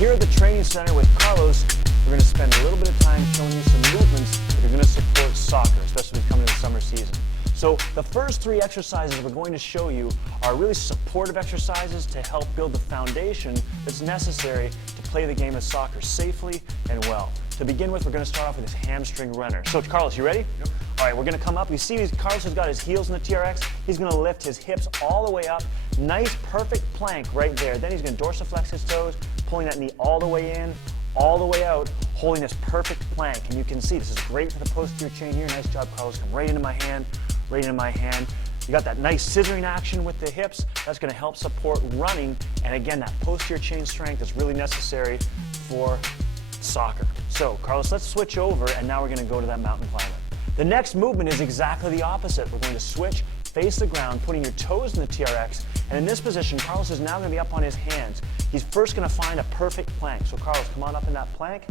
Here at the training center with Carlos, we're going to spend a little bit of time showing you some movements that are going to support soccer, especially coming to the summer season. So the first three exercises we're going to show you are really supportive exercises to help build the foundation that's necessary to play the game of soccer safely and well. To begin with, we're going to start off with this hamstring runner. So Carlos, you ready? Yep. All right, we're going to come up. You see Carlos has got his heels in the TRX. He's going to lift his hips all the way up. Nice, perfect plank right there. Then he's going to dorsiflex his toes, pulling that knee all the way in, all the way out, holding this perfect plank. And you can see this is great for the posterior chain here. Nice job, Carlos. Come right into my hand, right into my hand. You got that nice scissoring action with the hips. That's going to help support running. And again, that posterior chain strength is really necessary for soccer. So, Carlos, let's switch over, and now we're going to go to that mountain climber. The next movement is exactly the opposite. We're going to switch, face the ground, putting your toes in the TRX. And in this position, Carlos is now going to be up on his hands. He's first going to find a perfect plank. So, Carlos, come on up in that plank.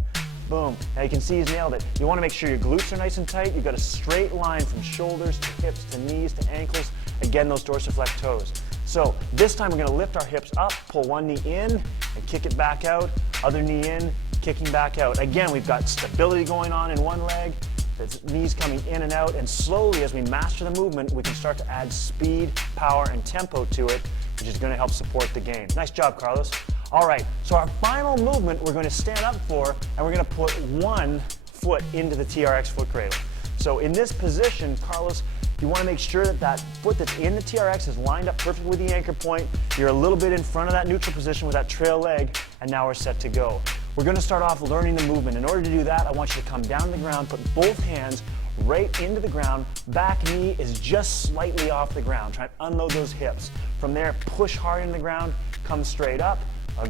Boom. Now you can see he's nailed it. You want to make sure your glutes are nice and tight. You've got a straight line from shoulders to hips to knees to ankles. Again, those dorsiflex toes. So this time we're going to lift our hips up, pull one knee in and kick it back out. Other knee in, kicking back out. Again, we've got stability going on in one leg. The knees coming in and out. And slowly, as we master the movement, we can start to add speed, power, and tempo to it, which is going to help support the game. Nice job, Carlos. All right, so our final movement we're going to stand up for, and we're going to put one foot into the TRX foot cradle. So in this position, Carlos, you want to make sure that that foot that's in the TRX is lined up perfectly with the anchor point. You're a little bit in front of that neutral position with that trail leg, and now we're set to go. We're going to start off learning the movement. In order to do that, I want you to come down to the ground, put both hands right into the ground. Back knee is just slightly off the ground. Try and unload those hips. From there, push hard into the ground, come straight up.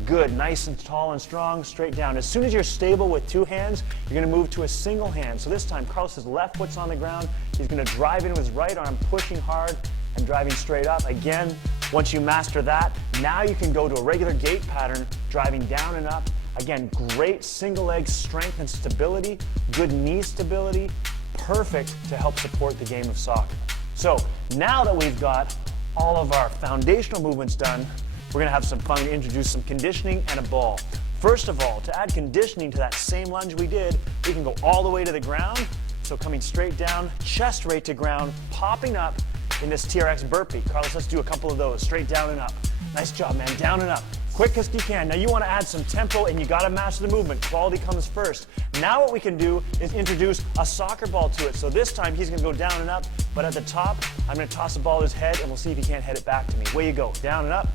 Good, nice and tall and strong, straight down. As soon as you're stable with two hands, you're going to move to a single hand. So this time, Carlos's left foot's on the ground. He's going to drive in with his right arm, pushing hard and driving straight up. Again, once you master that, now you can go to a regular gait pattern, driving down and up. Again, great single leg strength and stability, good knee stability, perfect to help support the game of soccer. So now that we've got all of our foundational movements done, we're going to have some fun and introduce some conditioning and a ball. First of all, to add conditioning to that same lunge we did, we can go all the way to the ground. So coming straight down, chest right to ground, popping up in this TRX burpee. Carlos, let's do a couple of those, straight down and up. Nice job, man, down and up. Quick as you can. Now you want to add some tempo and you got to master the movement. Quality comes first. Now what we can do is introduce a soccer ball to it. So this time he's going to go down and up, but at the top, I'm going to toss the ball to his head and we'll see if he can't head it back to me. Way you go, down and up.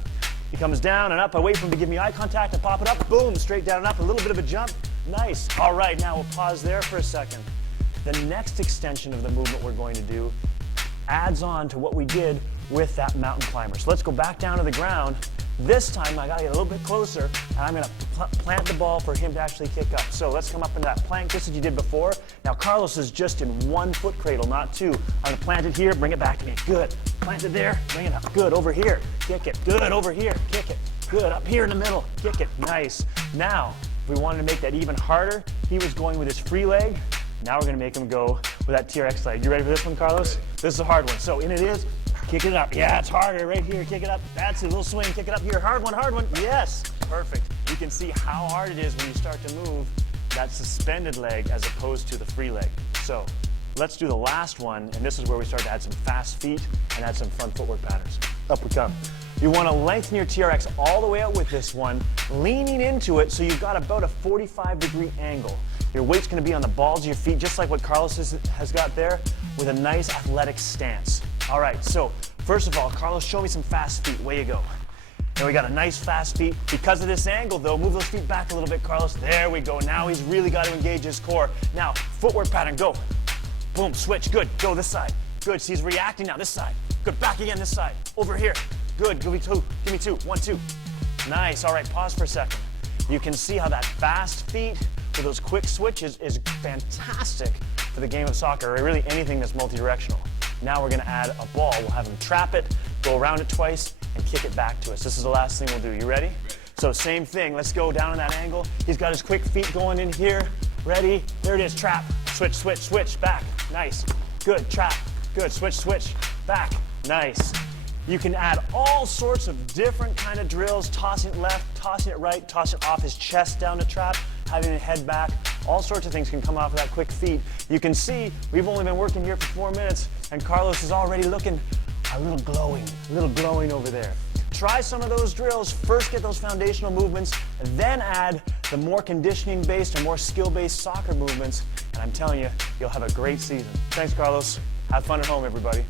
He comes down and up. I wait for him to give me eye contact and pop it up. Boom, straight down and up. A little bit of a jump. Nice. All right, now we'll pause there for a second. The next extension of the movement we're going to do adds on to what we did with that mountain climber. So let's go back down to the ground. This time I got to get a little bit closer and I'm going to plant the ball for him to actually kick up. So let's come up into that plank just as you did before. Now Carlos is just in one foot cradle, not two. I'm going to plant it here, bring it back to me. Good. Plant it there, bring it up. Good. Over here, kick it. Good. Over here, kick it. Good. Up here in the middle, kick it. Nice. Now, if we wanted to make that even harder, he was going with his free leg. Now we're going to make him go with that TRX leg. You ready for this one, Carlos? This is a hard one. So in it is. Kick it up. Yeah, it's harder right here. Kick it up. That's it. A little swing. Kick it up here. Hard one, hard one. Yes. Perfect. You can see how hard it is when you start to move that suspended leg as opposed to the free leg. So let's do the last one, and this is where we start to add some fast feet and add some front footwork patterns. Up we come. You want to lengthen your TRX all the way out with this one, leaning into it so you've got about a 45-degree angle. Your weight's going to be on the balls of your feet, just like what Carlos has got there, with a nice athletic stance. All right, so first of all, Carlos, show me some fast feet. Way you go. And we got a nice fast feet. Because of this angle, though, move those feet back a little bit, Carlos. There we go. Now he's really got to engage his core. Now, footwork pattern, go. Boom, switch. Good. Go this side. Good. See, he's reacting now. This side. Good. Back again this side. Over here. Good. Give me two. Give me two. 1, 2. Nice. All right, pause for a second. You can see how that fast feet with those quick switches is fantastic for the game of soccer, or really anything that's multi-directional. Now we're going to add a ball. We'll have him trap it, go around it twice, and kick it back to us. This is the last thing we'll do. You ready? So same thing. Let's go down in that angle. He's got his quick feet going in here. Ready? There it is. Trap. Switch, switch, switch. Back. Nice. Good. Trap. Good. Switch, switch. Back. Nice. You can add all sorts of different kind of drills, tossing it left, tossing it right, tossing it off his chest down the trap, having it head back. All sorts of things can come off of that quick feet. You can see we've only been working here for 4 minutes and Carlos is already looking a little glowing over there. Try some of those drills, first get those foundational movements, then add the more conditioning-based or more skill-based soccer movements, and I'm telling you, you'll have a great season. Thanks, Carlos. Have fun at home, everybody.